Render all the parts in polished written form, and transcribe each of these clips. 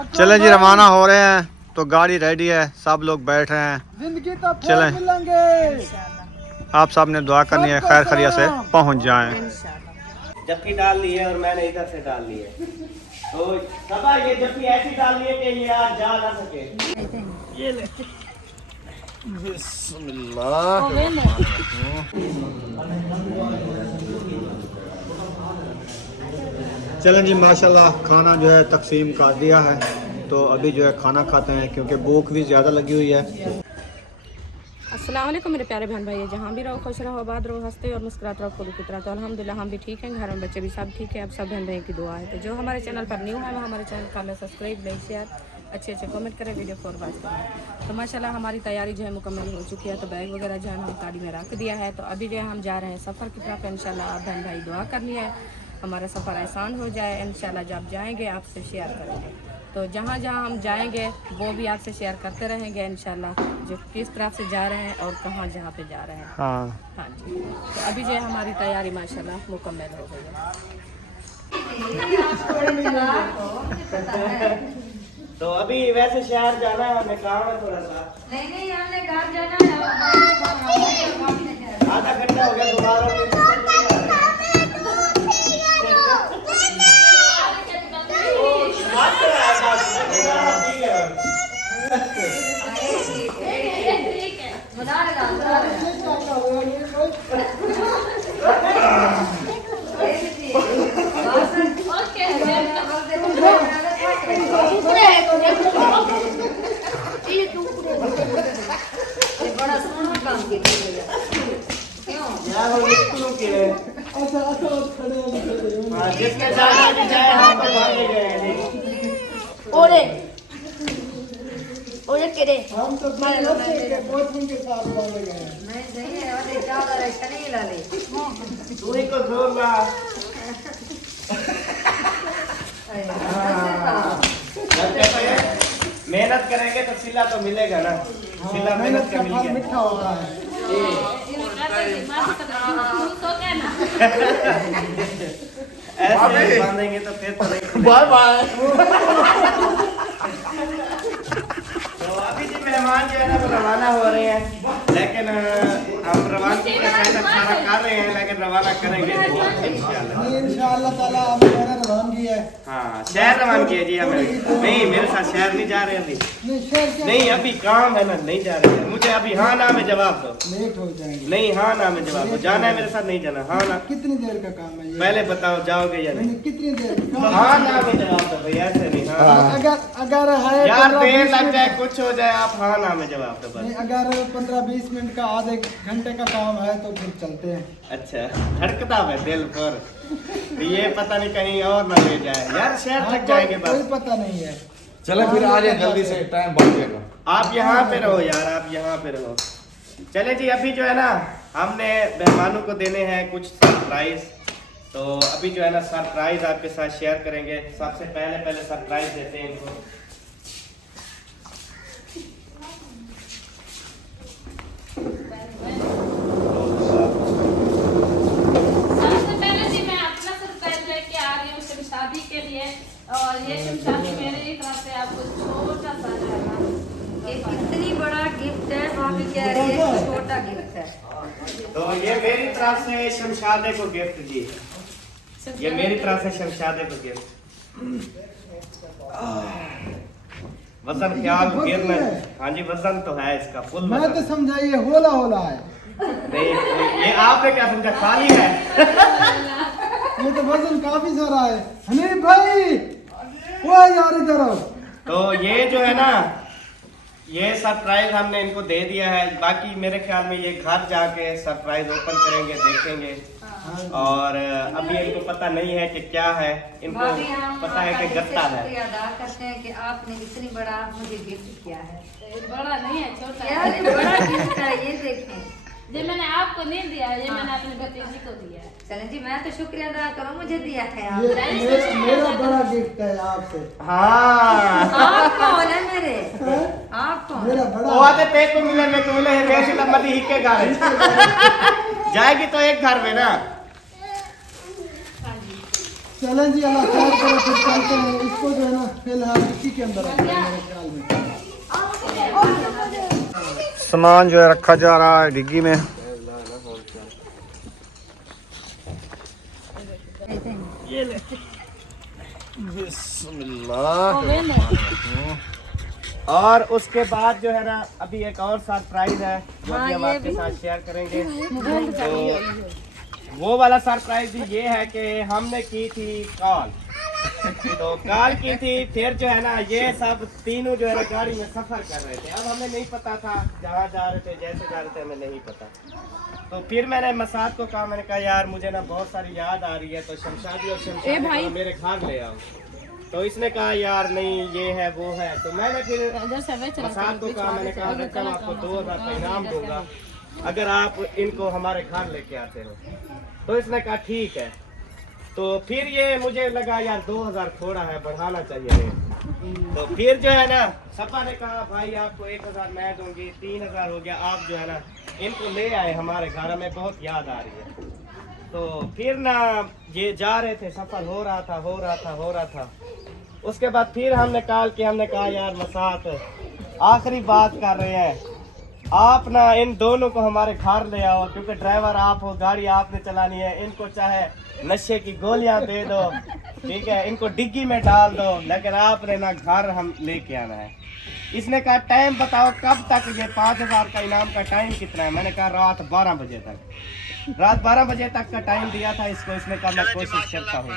चले जी रवाना हो रहे हैं, तो गाड़ी रेडी है, सब लोग बैठ रहे हैं। चलें, आप सब ने दुआ करनी है खैर खैरियत से पहुंच जाएं। जप्पी डाल ली है और मैंने इधर से डाल ली है, तो सबा ये जप्पी ऐसी डालनी है कि ये आज जा ना सके। ये ले बिस्मिल्लाह। चलें जी, माशाल्लाह खाना जो है तकसीम कर दिया है, तो अभी जो है खाना खाते हैं क्योंकि भूख भी ज़्यादा लगी हुई है। अस्सलाम वालेकुम मेरे प्यारे बहन भाई, जहाँ भी रहो खुश रहो, आबाद रहो, हंसते और मुस्कुराते रहो फूलों की तरह। तो अल्हम्दुलिल्लाह हम भी ठीक हैं, घर में बच्चे भी सब ठीक है। अब सब बहन भाई की दुआ है। तो जो हमारे चैनल पर न्यू है वो हमारे चैनल का सब्सक्राइब, लाइक, शेयर, अच्छे कमेंट करें, वीडियो को वॉच करें। तो माशाल्लाह हमारी तैयारी जो है मुकम्मल हो चुकी है। तो बैग वगैरह जो है हम गाड़ी में रख दिया है। तो अभी जो है हम जा रहे हैं सफ़र की तरफ। इंशाल्लाह आप बहन भाई दुआ करनी है हमारा सफ़र आसान हो जाए। इंशाल्लाह जब जाएंगे आपसे शेयर करेंगे। तो जहाँ जहाँ हम जाएंगे वो भी आपसे शेयर करते रहेंगे इंशाल्लाह, जो किस तरफ से जा रहे हैं और कहाँ जहाँ पे जा रहे हैं। हाँ जी, तो अभी जो है हमारी तैयारी माशाल्लाह मुकम्मल हो गई है। तो अभी वैसे शहर जाना है, हमें काम है थोड़ा सा। नहीं हमने घर जाना है। आधा घंटा हो गया दोबारा जिसके जाना जाए हम तो भागे गए हैं। ओरे ओरे केरे हम तो बचपन के साथ भागे गए हैं। नहीं सही है, और ज्यादा रेशन नहीं ला ले तू ही को जोर ला। मेहनत करेंगे तो सिला तो मिलेगा ना। सिला मेहनत का मिल गया। मीठा हो रहा है। ऐसे बांधेंगे तो फिर तो नहीं। Bye bye. तो अभी जी मेहमान जो है ना वो रवाना हो रहे हैं, लेकिन हम रवानगी का सारा कर रहे हैं, लेकिन रवाना करेंगे इंशाअल्लाह ताला हम मेरा रवानगी है। हाँ, शहर रवानगी है जी हमें। नहीं मेरे साथ शहर नहीं जा रहे अभी। नहीं अभी काम है ना, नहीं जा रहे हैं। मुझे अभी हाँ ना में जवाब दो। लेट हो जाएंगे। नहीं हाँ ना में जवाब दो। जाना है मेरे साथ, नहीं जाना? हाँ ना। कितनी देर का काम है ये? पहले बताओ जाओगे या नहीं? कितनी देर का? हाँ ना में जवाब दो भैया, ऐसे नहीं। हाँ अगर है यार देर लग जाए कुछ हो जाए, आप हाँ ना में जवाब दो बस। अगर 15-20 मिनट का आधे घंटे का काम है तो फिर चलते हैं। अच्छा, धड़कता है दिल पर। ये पता नहीं कहीं और ना ले जाए यार, शहर तक जाएंगे कोई बस। पता नहीं है। चलो फिर आ जाए जल्दी से, टाइम बढ़ जाएगा। आप यहाँ पे रहो यार, आप यहाँ पे रहो। चले जी, अभी जो है ना हमने मेहमानों को देने हैं कुछ सरप्राइज। तो अभी जो है ना सरप्राइज आपके साथ शेयर करेंगे। सबसे पहले सरप्राइज देते हैं इनको। सबसे पहले जी मैं अपना सरप्राइज लेके आ रही हूँ शादी के लिए। और ये शादी मेरी तरफ से आपको छोटा सा रहेगा। ये कितनी बड़ा गिफ्ट है, भाभी कह रही है कि छोटा गिफ्ट है। तो ये मेरी तरफ से शमशादे को गिफ्ट जी। ये मेरी तरफ से शमशादे को गिफ्ट। वजन ख्याल गिरना। हाँ जी वजन तो है इसका फुल। मैं तो समझा ये होला होला है। नहीं ये आपने क्या समझा, खाली है। ये तो वजन काफी सारा है। हनीफ भाई वो यार इधर आओ। तो ये जो है ना, ये सरप्राइज हमने इनको दे दिया है। बाकी मेरे ख्याल में ये घर जाके सरप्राइज ओपन करेंगे, देखेंगे। और अभी इनको पता नहीं है कि क्या है, इनको भाभी हम पता है कि गत्ता है। शुक्रिया अदा करते हैं कि आपने इतनी बड़ा मुझे गिफ्ट किया है। बड़ा नहीं है, छोटा है। यार ये बड़ा गिफ्ट है, ये देखें। ये मैंने आपको नहीं दिया, ये मैंने अपनी भतीजी को दिया है। चलें जी, मैं तो शुक्रिया अदा करूँ, मुझे दिया है ये आपने। मेरा बड़ा गिफ्ट है आपसे। हाँ आप कौन है मेरे? आप कौन? मेरा बड़ा वो आते ते को मिले मेरे को मिले है वैसे लम्बी ही के घर जाएगी तो एक घर में ना। चलें जी, अल्लाह खैर करे, फिर चलते हैं। इसको जो है ना फिलहाल इसी के अंदर रखते हैं मेरे ख्याल में। सामान जो है रखा जा रहा है डिग्गी में। और उसके बाद जो है ना अभी एक और सरप्राइज है जो अभी हम आपके साथ शेयर करेंगे। तो वो वाला सरप्राइज ये है कि हमने की थी कॉल, तो कॉल की थी, फिर जो है ना ये सब तीनों जो है ना गाड़ी में सफर कर रहे थे। अब हमें नहीं पता था जहाँ जा रहे थे, जैसे जा रहे थे, हमें नहीं पता। तो फिर मैंने मसाद को कहा, मैंने कहा यार मुझे ना बहुत सारी याद आ रही है, तो शमशादी और शमशादी मेरे घर ले आओ। तो इसने कहा यार नहीं ये है वो है। तो मैंने फिर मसाद को कहा, मैंने कहा रकम आपको 2000 का इनाम दूंगा अगर आप इनको हमारे घर लेके आते हो। तो इसने कहा ठीक है। तो फिर ये मुझे लगा यार 2000 थोड़ा है, बढ़ाना चाहिए रेट। तो फिर जो है ना सपा ने कहा भाई आपको 1000 मैं दूंगी, 3000 हो गया। आप जो है ना इनको ले आए हमारे घर, में बहुत याद आ रही है। तो फिर ना ये जा रहे थे, सफर हो रहा था। उसके बाद फिर हमने कॉल किया, हमने कहा यार मसात आखिरी बात कर रहे हैं, आप ना इन दोनों को हमारे घर ले आओ, क्योंकि ड्राइवर आप हो, गाड़ी आपने चलानी है। इनको चाहे नशे की गोलियां दे दो, ठीक है, इनको डिग्गी में डाल दो, लेकिन आपने ना घर हम लेके आना है। इसने कहा टाइम बताओ कब तक, ये 5000 का इनाम का टाइम कितना है। मैंने कहा रात 12 बजे तक। रात 12 बजे तक का टाइम दिया था इसको। इसने कहा मैं कोशिश करता हूँ।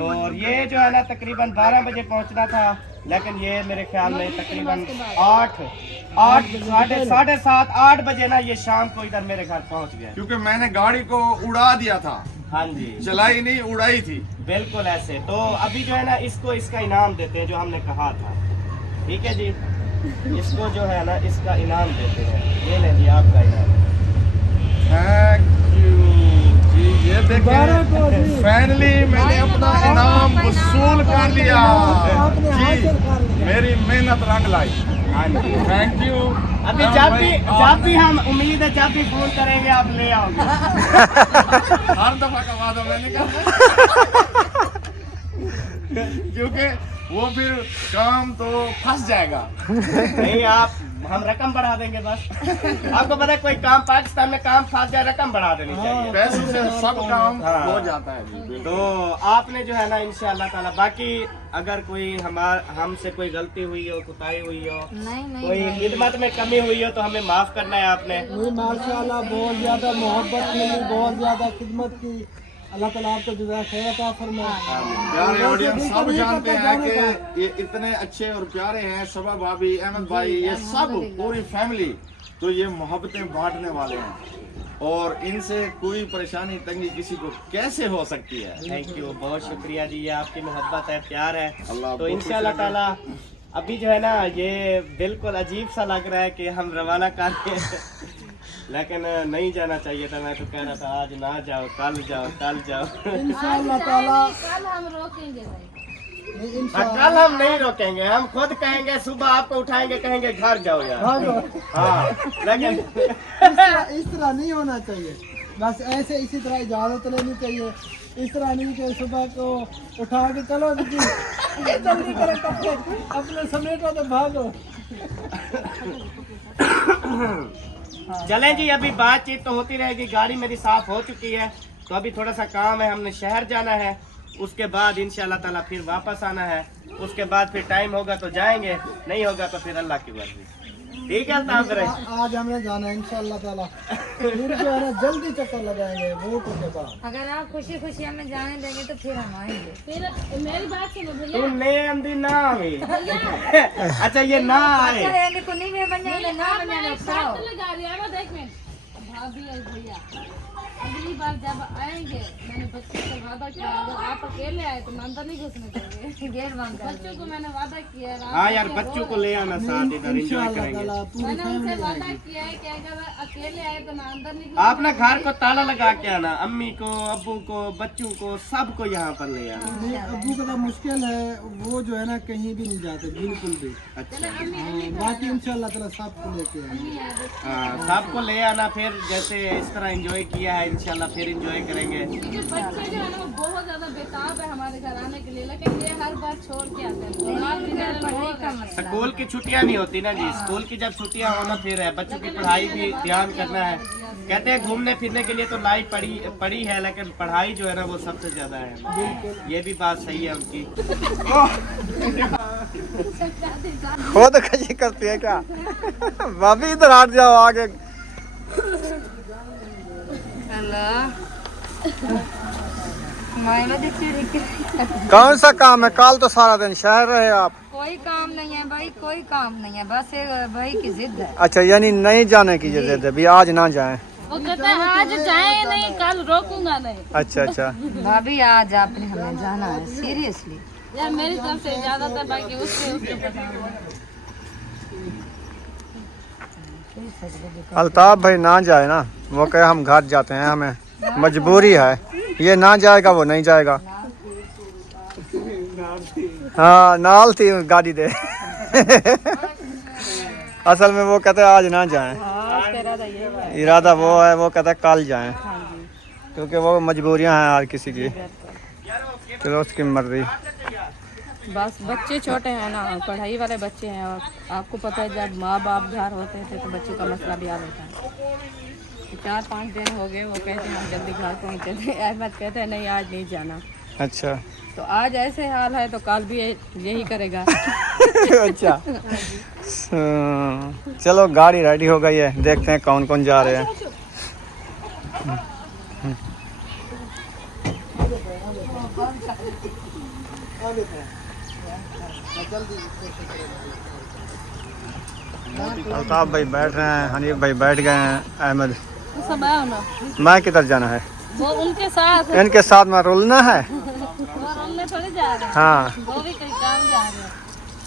और ये जो है ना तकरीबन 12 बजे पहुँचना था, लेकिन ये मेरे ख्याल में तकरीबन 7:30 8 बजे ना ये शाम को इधर मेरे घर पहुँच गया। क्योंकि मैंने गाड़ी को उड़ा दिया था, हाँ जी, चलाई नहीं उड़ाई थी। बिल्कुल ऐसे। तो अभी जो है ना इसको इसका इनाम देते हैं जो हमने कहा था, ठीक है जी। इसको जो है ना इसका इनाम देते हैं। ये ले जी आपका इनाम। थैंक यू जी। ये देखिए फाइनली मैंने अपना इनाम वसूल कर लिया जी। मेरी मेहनत रंग लाई। Thank you. अभी जब भी हम उम्मीद है जब भी फोन करेंगे आप ले आओगे। हर दफा का वादा मैंने कहा, क्योंकि वो फिर काम तो फंस जाएगा। नहीं आप, हम रकम बढ़ा देंगे बस। आपको पता है कोई काम पाकिस्तान में काम फंस जाए, रकम बढ़ा देनी चाहिए। पैसों से सब काम हाँ। हो जाता है जी। तो आपने जो है ना इंशाअल्लाह ताला, बाकी अगर कोई हमसे कोई गलती हुई हो, कुताही हुई हो, कोई खिदमत में कमी हुई हो, तो हमें माफ करना है आपने। माशाल्लाह बहुत ज्यादा मोहब्बत मिली, बहुत ज्यादा खिदमत की। अल्लाह ताला आपको जज़ा खैर अता फरमाए। प्यारे ऑडियंस सब जानते हैं कि ये इतने अच्छे और प्यारे हैं, सबा भाभी, अहमद भाई, ये सब पूरी फैमिली, तो ये मोहब्बतें बांटने वाले हैं और इनसे कोई परेशानी तंगी किसी को कैसे हो सकती है। थैंक यू, बहुत शुक्रिया जी। ये आपकी मोहब्बत है, प्यार है। अल्लाह तो इंशाअल्लाह ताला अभी जो है ना ये बिल्कुल अजीब सा लग रहा है कि हम रवाना कर रहे हैं, लेकिन नहीं जाना चाहिए था। मैं तो कह रहा था आज ना जाओ, कल जाओ। इंशाअल्लाह ताला कल हम रोकेंगे भाई। कल हम नहीं रोकेंगे, हम खुद कहेंगे, सुबह आपको उठाएंगे, कहेंगे घर जाओ यार। हाँ, लेकिन इस तरह नहीं होना चाहिए। बस ऐसे इसी तरह इजाजत लेनी चाहिए। इस तरह नहीं कि सुबह को उठा के चलो जी जल्दी करो, कपड़े अपने समेटो तो भागो। चलें जी, अभी बातचीत तो होती रहेगी। गाड़ी मेरी साफ हो चुकी है, तो अभी थोड़ा सा काम है, हमने शहर जाना है। उसके बाद इंशाल्लाह ताला फिर वापस आना है। उसके बाद फिर टाइम होगा तो जाएंगे, नहीं होगा तो फिर अल्लाह की मर्जी। ठीक है ताबिर। आज हमने जाना है इंशाल्लाह ताला। फिर जो है ना जल्दी चक्कर लगाएंगे वोटों के बाद। अगर आप खुशी खुशी हमें जाने देंगे तो फिर हम आएंगे। फिर मेरी बात सुनो भैया। तू नेमदी ना आवे। अच्छा ये ना आए। अच्छा यानी कुनी में बन जाए ना बन जाए बताओ। लगा रही है वो देख में भाभी और भैया अगली बार जब आएंगे मैंने बच्चों से वादा किया अगर आप अकेले आए तो मैं अंदर नहीं घुसने देंगे। गेट बंद कर बच्चों को मैंने वादा किया है हाँ यार बच्चों को ले आना साथ, इधर एंजॉय करेंगे। मैंने उनसे वादा किया है कि अगर अकेले आए तो मैं अंदर नहीं आप ना घर को ताला लगा के आना, अम्मी को, अब्बू को, बच्चों को, सबको यहाँ पर ले आना। नहीं अब्बू का तो मुश्किल है, वो जो है ना कहीं भी नहीं जाते बिल्कुल भी। अच्छा बाकी इंशाल्लाह ताला सबको लेके आएंगे। हाँ सबको ले आना। फिर जैसे इस तरह एंजॉय किया है इंशाल्लाह फिर एंजॉय करेंगे। क्योंकि बच्चे जो है ना वो बहुत ज्यादा बेताब है हमारे घर आने के लिए, लेकिन ये हर बार छोड़ के आते हैं। स्कूल की छुट्टियां नहीं होती ना जी, स्कूल की जब छुट्टियां हो ना फिर है बच्चों की पढ़ाई भी ध्यान करना है। कहते हैं घूमने फिरने के लिए तो लाइफ पड़ी है, लेकिन पढ़ाई जो है ना वो सबसे ज्यादा है। ये भी बात सही है उनकी। खुद खजी करती है क्या? भाभी इधर हट जाओ आगे। कौन सा काम है? कल तो सारा दिन शहर रहे आप। कोई काम नहीं है भाई, कोई काम नहीं है, बस एक भाई की जिद है। अच्छा, यानी नहीं जाने की जिद है, भी आज ना जाएं। वो कहता है आज जाए नहीं, कल रोकूंगा नहीं। अच्छा अच्छा। भाभी आज आपने हमें जाना है सीरियसली। यार मेरी तरफ से इजाजत है, बाकी उसके पता है। अल्ताफ भाई ना जाए ना, वो कहे हम घर जाते हैं, हमें मजबूरी है। ये ना जाएगा, वो नहीं जाएगा। हाँ नाल थी गाड़ी दे। असल में वो कहते हैं आज ना जाएं, इरादा वो है, वो कहता है कल जाएं, क्योंकि वो मजबूरियां हैं हर किसी की। चलो उसकी मर्जी। बस बच्चे छोटे हैं ना, पढ़ाई वाले बच्चे हैं, और आपको पता है जब माँ बाप घर होते थे तो बच्चे का मसला भी हल होता है। 4-5 दिन हो गए, वो कहते हैं हम जल्दी घर पहुँचे थे। अहमद कहते हैं नहीं आज नहीं जाना। अच्छा। तो आज ऐसे हाल है तो कल भी यही करेगा। अच्छा। चलो गाड़ी रेडी हो गई है, देखते हैं कौन कौन जा रहे हैं। अल्ताफ भाई बैठ रहे हैं, हनीफ भाई बैठ गए हैं, अहमद सब आया ना, मैं किधर जाना है? वो उनके साथ इनके साथ में रुलना है। वो उनमें थोड़ी जा रहे हैं, हाँ वो भी कहीं काम जा रहे हैं।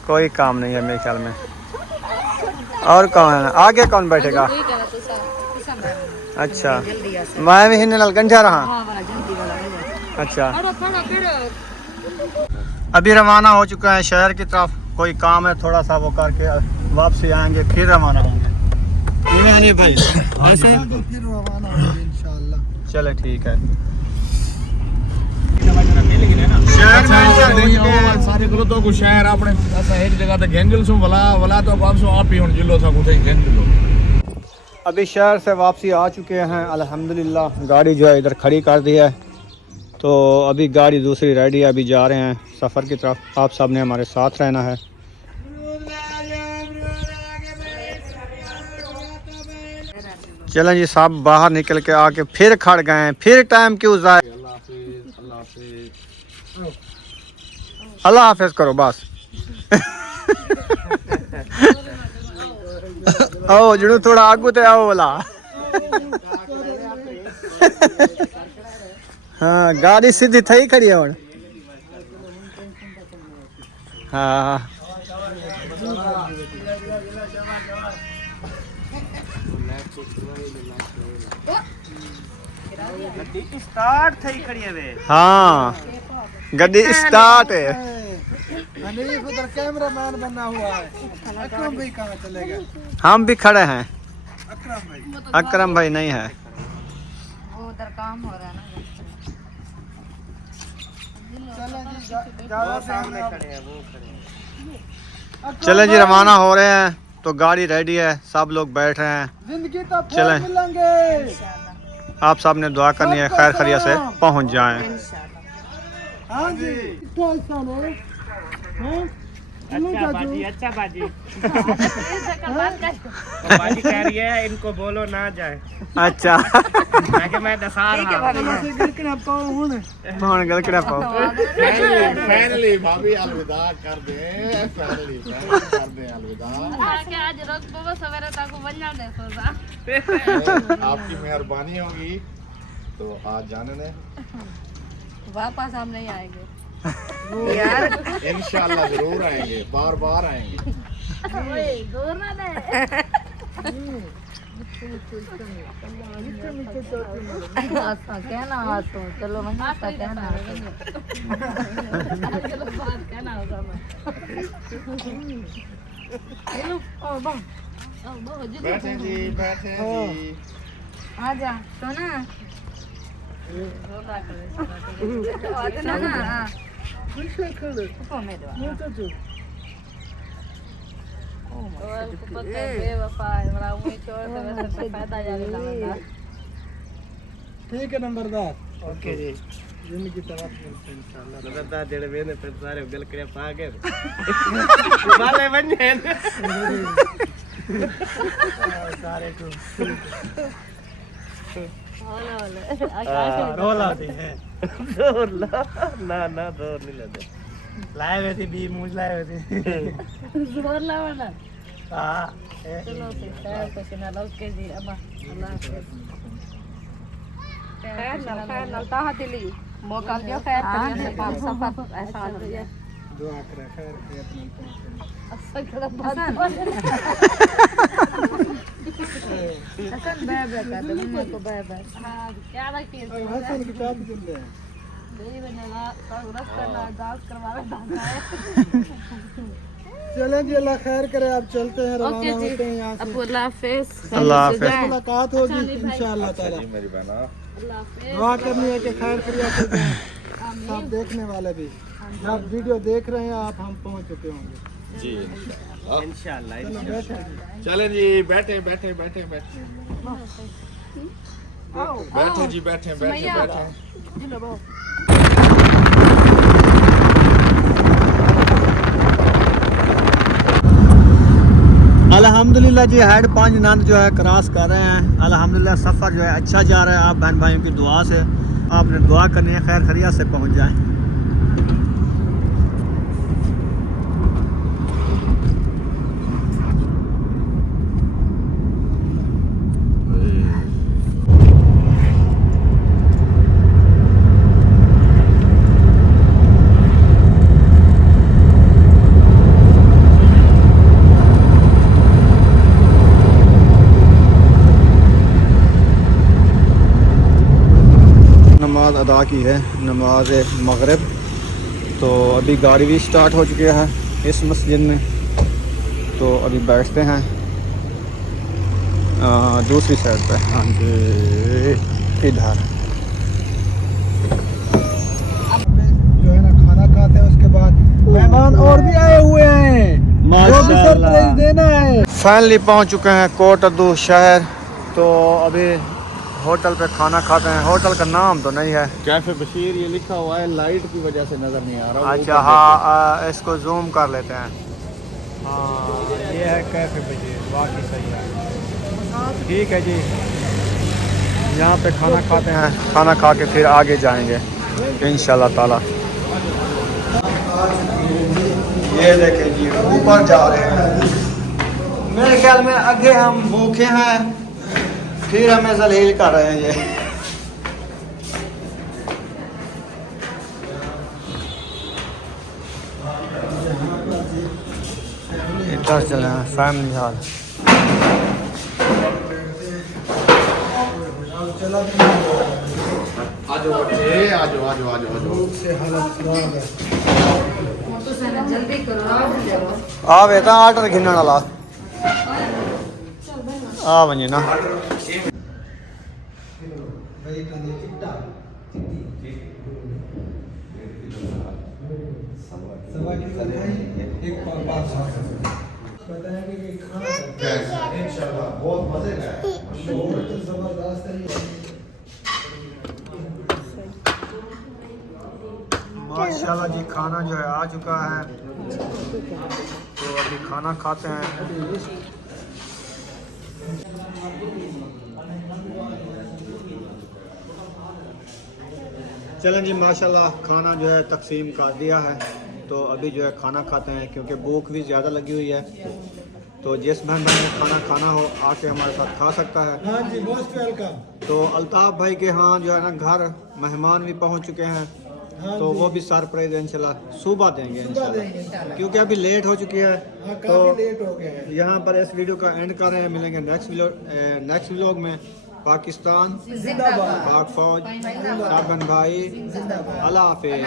कोई काम नहीं है मेरे ख्याल में। और कौन है आगे, कौन बैठेगा? वही कह रहा था सर। अच्छा, मैं भी हिन्ने नाल गंजा रहा। अच्छा, अभी रवाना हो चुका है शहर की तरफ। कोई काम है थोड़ा सा, वो करके वापसी आएंगे, फिर रवाना होंगे। हनीफ भाई ऐसे फिर रवाना होंगे इंशाल्लाह। चले ठीक है। सारे ग्रुपों को शहर अपने एक जगह ते गेंजल सो वला तो वापस आप ही हुन जिलो सा कुथे गेंजलो। अभी शहर से वापसी आ चुके हैं अल्हम्दुलिल्लाह। गाड़ी जो है इधर खड़ी कर दी है, तो अभी गाड़ी दूसरी रेडी है, अभी जा रहे हैं सफ़र की तरफ। आप सब ने हमारे साथ रहना है। चलें जी, सब बाहर निकल के आके फिर खड़ गए हैं, फिर टाइम क्यों जाए। अल्लाह हाफिज करो बस। आओ जड़ू थोड़ा आगू ते आओ वाला। हाँ गाड़ी सीधी थई खड़ी है हुण। हाँ गड्डी स्टार्ट थई खड़ी है वे। हाँ गड्डी स्टार्ट है। हनीफ उधर कैमरामैन बना हुआ है। अकरम भाई कहाँ चले गए? हम भी खड़े हैं। अकरम भाई, अकरम भाई नहीं है। वो उधर काम हो रहा है ना। चलें जी, ज्यादा सामने खड़े हैं, वो खड़े हैं। चले जी, रवाना हो रहे हैं। तो गाड़ी रेडी है, सब लोग बैठ रहे हैं। जिंदगी तो फिर चलें। मिलेंगे। आप सब ने दुआ करनी है खैर खैरियत से पहुंच जाएं। हाँ जी, तो ऐसा हो। हाँ? अच्छा बाजी, अच्छा बाजी। बाजी कह रही है इनको बोलो ना जाए। अच्छा मैं दसा रहा हूँ। गलकड़ा पाओ हुन। कौन गलकड़ा पाओ। फाइनली भाभी अलविदा कर दे, फाइनली कर दे अलविदा। आके आज रोज सुबह सवेरे तक बन दे सोचा। आपकी मेहरबानी होगी तो आज जाने ने वापस हम नहीं आएंगे। इंशाल्लाह जरूर आएंगे, बार बार आएंगे। दूर ना दे। कहना आसो, चलो मैं कहना चलो बात कहना होगा मैं। बैठे जी, बैठे जी। आजा सोना। ठीक है नंबरदार, ओके जी जिंदगी तरफ मिलते हैं इंशाल्लाह। नंबरदार जेड़े मैंने फिर सारे गलकड़े पा के वाले बन जाए सारे को रोला है जोर ला ना ना जोर नहीं लगे लाए हुए थे बी मूज लाए हुए थे। जोर लावना हाँ चलो फिर खैर कुछ ना ओके जी अम्मा अल्लाह हाफिज खैर नल ताहा दिली मौका दियो खैर करिए से पाप सफर ऐसा हो जाए। दुआ करे खैर के अपने अच्छा करा बात हसन बाय बाय का तो मम्मा को बाय बाय हां क्या रखिए हसन की चाप चल रहे हैं। दही बनेगा सब रास्ता ना डांस करवावे दादा है। चलें जी, अल्लाह खैर करे। आप चलते हैं, रवाना ओके जी होते हैं यहाँ से। अब अल्लाह हाफिज अल्लाह हाफिज। मुलाकात होगी इंशाअल्लाह ताला। मेरी बहना अल्लाह हाफिज दुआ करनी है कि खैर खैरियत से जाएं। सब देखने वाले भी जब वीडियो देख रहे हैं आप, हम पहुँच चुके होंगे। जी इंशाल्लाह चलो बैठे। चलें जी, बैठे बैठे बैठे बैठे बैठे जी, बैठे बैठे बैठे। अल्हम्दुलिल्लाह जी हेड 5 नंद जो है क्रॉस कर रहे हैं। अल्हम्दुलिल्लाह सफ़र जो है अच्छा जा रहा है। आप बहन भाइयों की दुआ से आपने दुआ करनी है खैर खैरियत से पहुंच जाएं। नमाज अदा की है, नमाज मगरिब। तो अभी गाड़ी भी स्टार्ट हो चुकी है इस मस्जिद में। तो अभी बैठते हैं दूसरी साइड पे। हाँ जी इधर जो है ना खाना खाते हैं, उसके बाद मेहमान और भी आए हुए हैं, वो भी सरप्राइज देना है। फाइनली पहुंच चुके हैं कोटद्दू शहर। तो अभी होटल पे खाना खाते हैं। होटल का नाम तो नहीं है। कैफे बशीर ये लिखा हुआ है, लाइट की वजह से नजर नहीं आ रहा। अच्छा हाँ, इसको जूम कर लेते हैं। हाँ ये है कैफे बशीर, वाकई सही है। ठीक है जी, यहाँ पे खाना खाते हैं। खाना खा के फिर आगे जाएंगे इंशाल्लाह ताला। ये देखें जी, ऊपर जा रहे हैं। मेरे ख्याल में आगे हम भूखे हैं, फिर हमें जलील कर रहे हैं ये। इधर चले हैं फैमिली हॉल। आजो बच्चे, आजो आजो आजो आजो। जल्दी करो आ बेटा आर्डर गिनने वाला आ वञे ना। बहुत मजे का है। जबरदस्त है। माशाल्लाह जी, खाना जो है आ चुका है। तो अभी खाना खाते हैं। चलें जी, माशाल्लाह खाना जो है तकसीम कर दिया है। तो अभी जो है खाना खाते हैं, क्योंकि भूख भी ज़्यादा लगी हुई है। तो जिस बहन भाई ने खाना खाना हो आके हमारे साथ खा सकता है। हाँ जी, मोस्ट वेलकम। तो अल्ताफ़ भाई के यहाँ जो है ना घर मेहमान भी पहुँच चुके हैं। हाँ तो जी। वो भी सरप्राइज इंशाल्लाह सुबह देंगे इंशाल्लाह, क्योंकि अभी लेट हो चुकी है। हाँ, तो काफी लेट हो गया है। यहाँ पर इस वीडियो का एंड कर रहे हैं। मिलेंगे नेक्स्ट व्लॉग में। पाकिस्तान जिंदाबाद। पाक फौज, साबन भाई, अल्लाह हाफिज़।